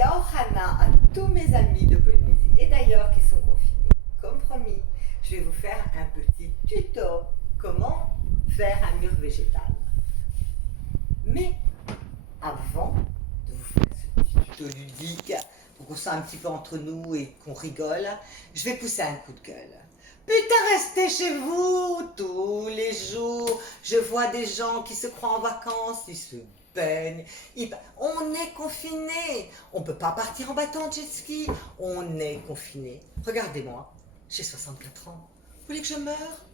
Yaohana à tous mes amis de Polynésie et d'ailleurs qui sont confinés. Comme promis, je vais vous faire un petit tuto comment faire un mur végétal. Mais avant de vous faire ce petit tuto ludique, pour qu'on soit un petit peu entre nous et qu'on rigole, je vais pousser un coup de gueule. Putain, restez chez vous tous les jours. Je vois des gens qui se croient en vacances, ils se baignent. On est confinés. On ne peut pas partir en bateau en jet ski. On est confinés. Regardez-moi, j'ai 64 ans. Vous voulez que je meure?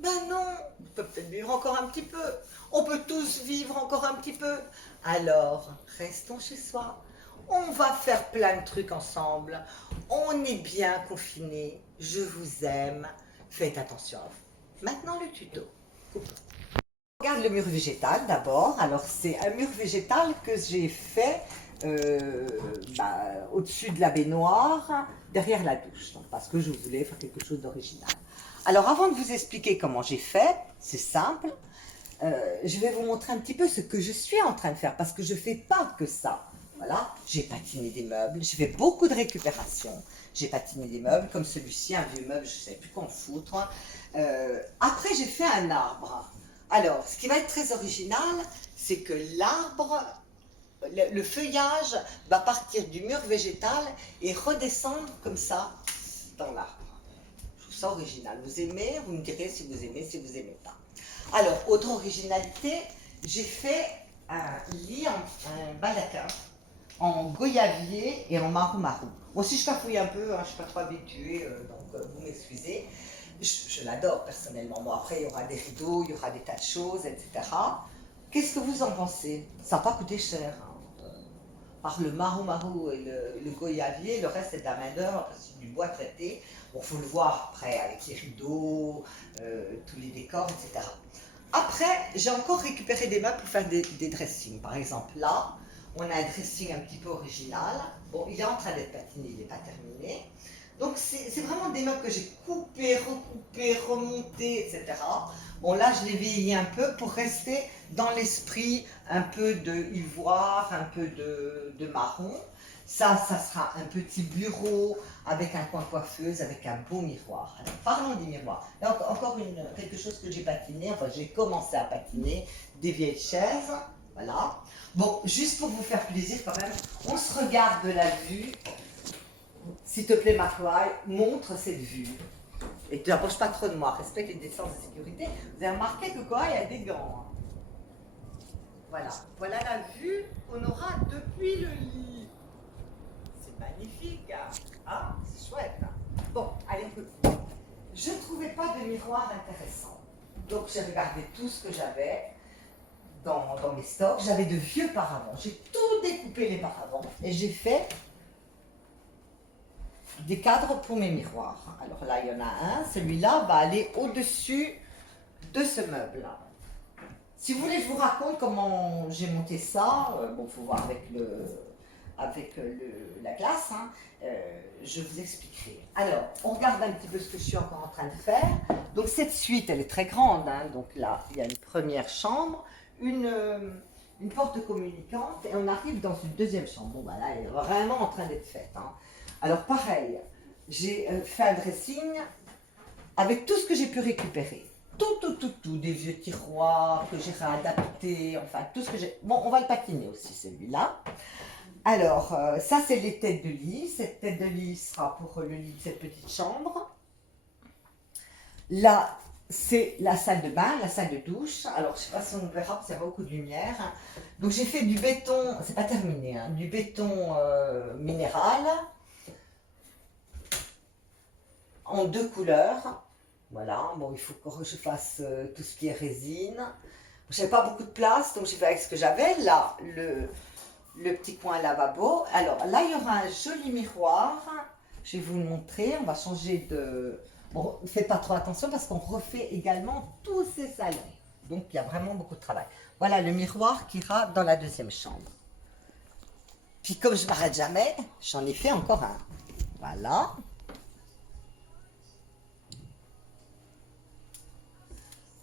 Ben non, on peut peut-être vivre encore un petit peu. On peut tous vivre encore un petit peu. Alors, restons chez soi. On va faire plein de trucs ensemble. On est bien confinés. Je vous aime. Faites attention à vous. Maintenant, le tuto. Coupe. Regarde le mur végétal d'abord. Alors, c'est un mur végétal que j'ai fait au-dessus de la baignoire, derrière la douche. Donc, parce que je voulais faire quelque chose d'original. Alors, avant de vous expliquer comment j'ai fait, c'est simple. Je vais vous montrer un petit peu ce que je suis en train de faire, parce que je ne fais pas que ça. Voilà, j'ai patiné des meubles, j'ai fait beaucoup de récupération. J'ai patiné des meubles, comme celui-ci, un vieux meuble, je ne savais plus qu'en foutre. Après, j'ai fait un arbre. Alors, ce qui va être très original, c'est que l'arbre, le feuillage va partir du mur végétal et redescendre comme ça dans l'arbre. Je trouve ça original. Vous aimez? Vous me direz si vous aimez, si vous n'aimez pas. Alors, autre originalité, j'ai fait un lit en baldaquin, en goyavier et en marou-marou. Moi aussi, je bafouille un peu, hein, je ne suis pas trop habituée, donc vous m'excusez. Je l'adore personnellement. Bon, après, il y aura des rideaux, il y aura des tas de choses, etc. Qu'est-ce que vous en pensez? Ça n'a pas coûté cher. Hein. Par le marou-marou et le goyavier, le reste c'est de la main-d'œuvre, c'est du bois traité. Bon, il faut le voir après avec les rideaux, tous les décors, etc. Après, j'ai encore récupéré des meubles pour faire des dressings. Par exemple, là, on a un dressing un petit peu original. Bon, il est en train d'être patiné, il n'est pas terminé. Donc, c'est vraiment des meubles que j'ai coupés, recoupés, remontés, etc. Bon, là, je l'ai vieilli un peu pour rester dans l'esprit un peu de ivoire, un peu de marron. Ça sera un petit bureau avec un coin coiffeuse, avec un beau miroir. Alors, parlons du miroir. Là, encore quelque chose que j'ai patiné, enfin, j'ai commencé à patiner, des vieilles chaises. Voilà. Bon, juste pour vous faire plaisir quand même, on se regarde de la vue. S'il te plaît, Marcoy, montre cette vue. Et tu n'approches pas trop de moi, respecte les distances de sécurité. Vous avez remarqué que quoi, il y a des gants. Hein. Voilà. Voilà la vue qu'on aura depuis le lit. C'est magnifique, hein, ah, c'est chouette. Hein. Bon, allez, je ne trouvais pas de miroir intéressant. Donc j'ai regardé tout ce que j'avais dans mes stocks. J'avais de vieux paravents. J'ai tout découpé les paravents et j'ai fait des cadres pour mes miroirs. Alors là, il y en a un. Celui-là va aller au-dessus de ce meuble-là. Si vous voulez, je vous raconte comment j'ai monté ça. Bon, il faut voir avec la glace. Hein. Je vous expliquerai. Alors, on regarde un petit peu ce que je suis encore en train de faire. Donc, cette suite, elle est très grande. Hein. Donc là, il y a une première chambre, une porte communicante, et on arrive dans une deuxième chambre. Bon, bah là, elle est vraiment en train d'être faite. Hein. Alors, pareil, j'ai fait un dressing avec tout ce que j'ai pu récupérer. Tout, des vieux tiroirs que j'ai réadaptés, enfin, tout ce que j'ai... Bon, on va le patiner aussi, celui-là. Alors, ça, c'est les têtes de lit. Cette tête de lit sera pour le lit de cette petite chambre. Là, c'est la salle de bain, la salle de douche. Alors, je ne sais pas si on verra, parce qu'il y a beaucoup de lumière. Donc, j'ai fait du béton, c'est pas terminé, hein, du béton minéral en 2 couleurs. Voilà, bon, il faut que je fasse tout ce qui est résine. Je n'avais pas beaucoup de place, donc j'ai fait avec ce que j'avais. Là, le petit coin lavabo. Alors, là, il y aura un joli miroir. Je vais vous le montrer. On va changer de... Bon, faites pas trop attention parce qu'on refait également tous ces salons. Donc, il y a vraiment beaucoup de travail. Voilà le miroir qui ira dans la deuxième chambre. Puis, comme je m'arrête jamais, j'en ai fait encore un. Voilà.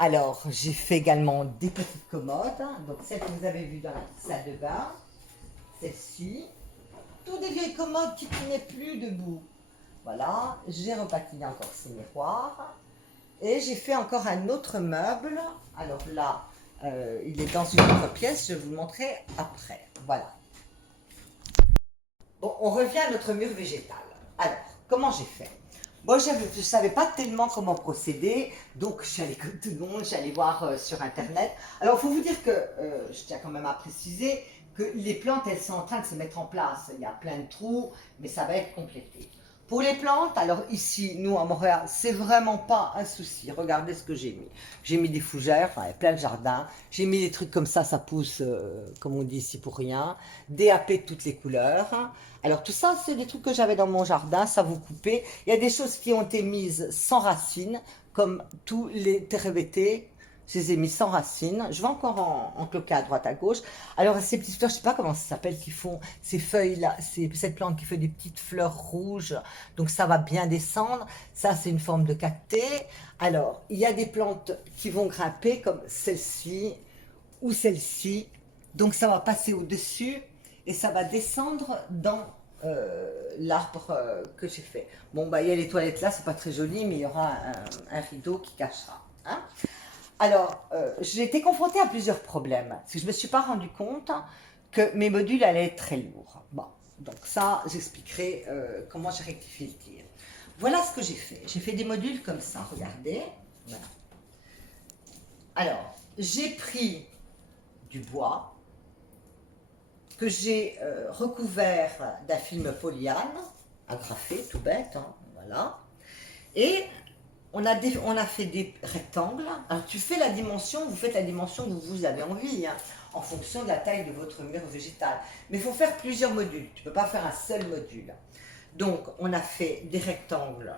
Alors, j'ai fait également des petites commodes. Donc, celle que vous avez vue dans la salle de bain. Celle-ci. Tout des et commode qui ne tenait plus debout. Voilà, j'ai repatiné encore ces miroirs. Et j'ai fait encore un autre meuble. Alors là, il est dans une autre pièce, je vais vous le montrer après. Voilà. Bon, on revient à notre mur végétal. Alors, comment j'ai fait? Moi, je ne savais pas tellement comment procéder, donc je suis allée comme tout le monde, j'allais voir sur Internet. Alors, il faut vous dire que, je tiens quand même à préciser, que les plantes, elles sont en train de se mettre en place. Il y a plein de trous, mais ça va être complété. Pour les plantes, alors ici, nous à Montréal, c'est vraiment pas un souci. Regardez ce que j'ai mis. J'ai mis des fougères, enfin, il y a plein de jardins. J'ai mis des trucs comme ça pousse, comme on dit ici, pour rien. DAP de toutes les couleurs. Alors tout ça, c'est des trucs que j'avais dans mon jardin, ça vous coupez. Il y a des choses qui ont été mises sans racines, comme tous les terebétés. Je les ai mis sans racines. Je vais encore en cloquer à droite à gauche. Alors ces petites fleurs, je ne sais pas comment ça s'appelle, qui font ces feuilles-là, cette plante qui fait des petites fleurs rouges. Donc ça va bien descendre. Ça, c'est une forme de cacté. Alors, il y a des plantes qui vont grimper comme celle-ci ou celle-ci. Donc ça va passer au-dessus et ça va descendre dans l'arbre que j'ai fait. Bon, bah, il y a les toilettes là, c'est pas très joli, mais il y aura un rideau qui cachera. Hein. Alors, j'ai été confrontée à plusieurs problèmes. Parce que je ne me suis pas rendu compte que mes modules allaient être très lourds. Bon, donc ça, j'expliquerai comment j'ai rectifié le tir. Voilà ce que j'ai fait. J'ai fait des modules comme ça, regardez. Voilà. Alors, j'ai pris du bois que j'ai recouvert d'un film polyane, agrafé, tout bête, hein, voilà. Et on a fait des rectangles. Alors, tu fais la dimension, vous faites la dimension que vous avez envie, hein, en fonction de la taille de votre mur végétal. Mais il faut faire plusieurs modules. Tu ne peux pas faire un seul module. Donc, on a fait des rectangles,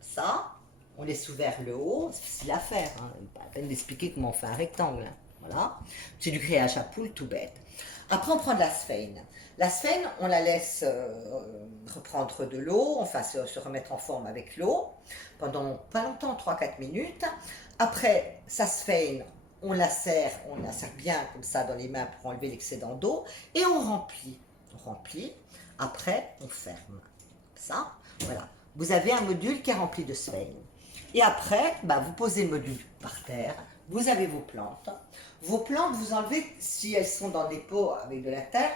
ça. On laisse ouvert le haut. C'est facile à faire. Hein. Pas la peine d'expliquer comment on fait un rectangle. Hein. Voilà. C'est du grillage à poule, tout bête. Après, on prend de la sphène. La sphène, on la laisse reprendre de l'eau, enfin se remettre en forme avec l'eau, pendant pas longtemps, 3-4 minutes. Après, sa sphène, on la serre bien comme ça dans les mains pour enlever l'excédent d'eau, et on remplit. On remplit, après, on ferme. Ça, voilà. Vous avez un module qui est rempli de sphène. Et après, bah, vous posez le module par terre, vous avez vos plantes. Vos plantes, vous enlevez, si elles sont dans des pots avec de la terre,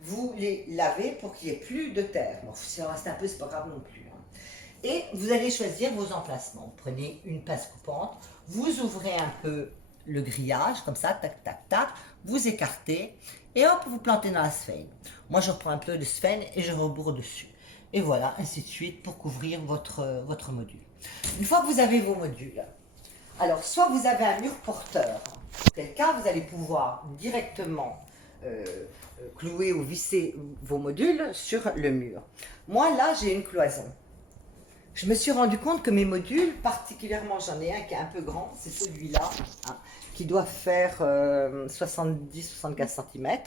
vous les lavez pour qu'il n'y ait plus de terre. Bon, si ça reste un peu, c'est pas grave non plus. Hein. Et vous allez choisir vos emplacements. Vous prenez une pince coupante, vous ouvrez un peu le grillage, comme ça, tac, tac, tac, vous écartez, et hop, vous plantez dans la sphène. Moi, je reprends un peu de sphène et je rebourre dessus. Et voilà, ainsi de suite, pour couvrir votre module. Une fois que vous avez vos modules, alors soit vous avez un mur porteur, auquel cas vous allez pouvoir directement clouer ou visser vos modules sur le mur. Moi là j'ai une cloison. Je me suis rendu compte que mes modules, particulièrement j'en ai un qui est un peu grand, c'est celui-là, hein, qui doit faire 70-75 cm,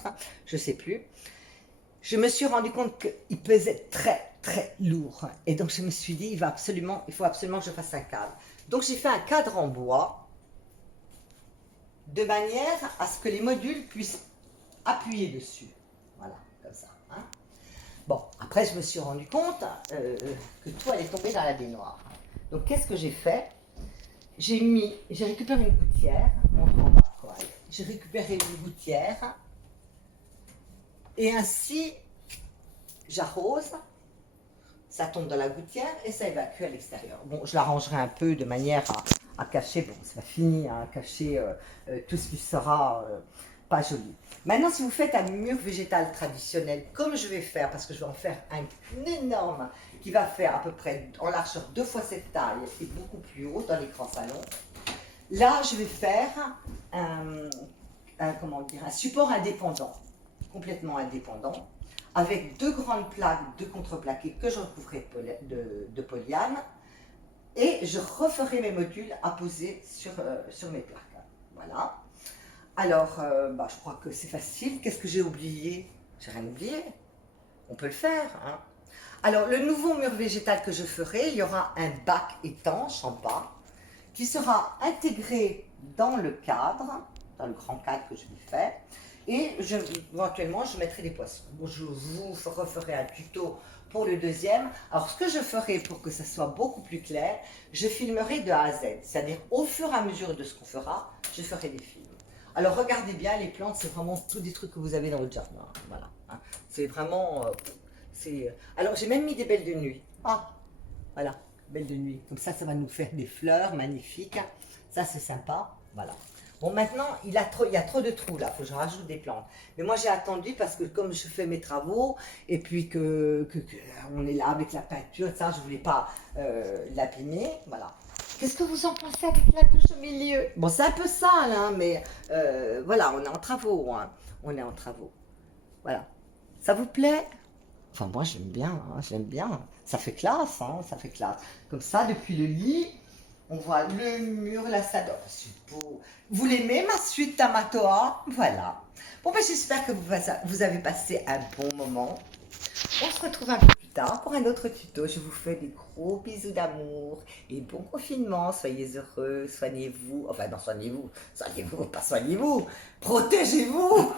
je ne sais plus. Je me suis rendu compte qu'il pesait très très lourd. Et donc je me suis dit, il faut absolument que je fasse un cadre. Donc j'ai fait un cadre en bois, de manière à ce que les modules puissent appuyer dessus. Voilà, comme ça. Hein. Bon, après je me suis rendu compte que tout allait tomber dans la baignoire. Donc qu'est-ce que j'ai fait? J'ai récupéré une gouttière, montre en bas, quoi. J'ai récupéré une gouttière, et ainsi j'arrose, ça tombe dans la gouttière et ça évacue à l'extérieur. Bon, je l'arrangerai un peu de manière à cacher, bon, c'est pas fini, hein, à cacher tout ce qui sera pas joli. Maintenant, si vous faites un mur végétal traditionnel, comme je vais faire, parce que je vais en faire un énorme, qui va faire à peu près en largeur 2 fois cette taille et beaucoup plus haut dans les grands salons, là, je vais faire un support indépendant, complètement indépendant, avec 2 grandes plaques de contreplaqué que je recouvrerai de polyane, et je referai mes modules à poser sur mes plaques. Voilà. Alors, je crois que c'est facile. Qu'est-ce que j'ai oublié? J'ai rien oublié. On peut le faire. Hein. Alors, le nouveau mur végétal que je ferai, il y aura un bac étanche en bas, qui sera intégré dans le cadre, dans le grand cadre que je vais faire. Et éventuellement, je mettrai des poissons. Bon, je vous referai un tuto pour le deuxième. Alors, ce que je ferai pour que ça soit beaucoup plus clair, je filmerai de A à Z. C'est-à-dire, au fur et à mesure de ce qu'on fera, je ferai des films. Alors, regardez bien, les plantes, c'est vraiment tous des trucs que vous avez dans votre jardin. Voilà. Hein. C'est vraiment... Alors, j'ai même mis des belles de nuit. Ah, voilà, belles de nuit. Comme ça va nous faire des fleurs magnifiques. Ça, c'est sympa. Voilà. Bon, maintenant, il y a trop de trous là, il faut que je rajoute des plantes. Mais moi, j'ai attendu parce que comme je fais mes travaux, et puis on est là avec la peinture, ça, je ne voulais pas l'abîmer. Voilà. Qu'est-ce que vous en pensez avec la douche au milieu? Bon, c'est un peu sale, hein, mais voilà, on est en travaux. Hein. On est en travaux. Voilà. Ça vous plaît? Enfin, moi, j'aime bien, hein, j'aime bien. Ça fait classe, hein, ça fait classe. Comme ça, depuis le lit, on voit le mur, la salle. Oh, c'est beau. Vous l'aimez, ma suite Tamatoa? Voilà. Bon, ben, j'espère que vous avez passé un bon moment. On se retrouve un peu plus tard pour un autre tuto. Je vous fais des gros bisous d'amour et bon confinement. Soyez heureux, soignez-vous. Enfin, non, soignez-vous. Soignez-vous, pas soignez-vous. Protégez-vous.